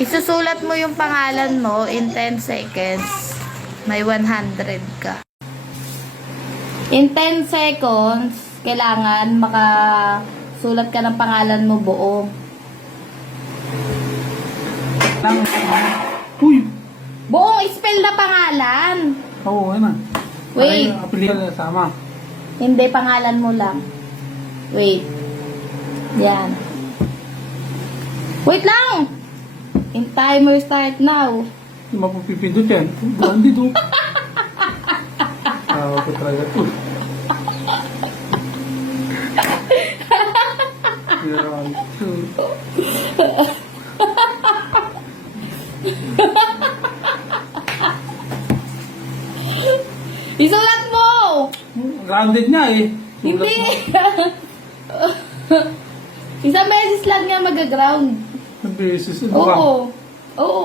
Isusulat mo yung pangalan mo in 10 seconds. May 100 ka. In 10 seconds, kailangan makasulat ka ng pangalan mo buo. Uy! Buong spell na pangalan. Oo, ano? Wait. Apelido sama. Hindi, pangalan mo lang. Wait. Yan. Wait lang! In timer start now. Hindi mapapipindot yan. Bandit oh. Tawa ko talaga to. Yan. Isulat mo! Grounded niya eh. Sulat Hindi! mo. Isang beses lang nga mag-ground. Ang beses. Ano ba? Oo. Oo.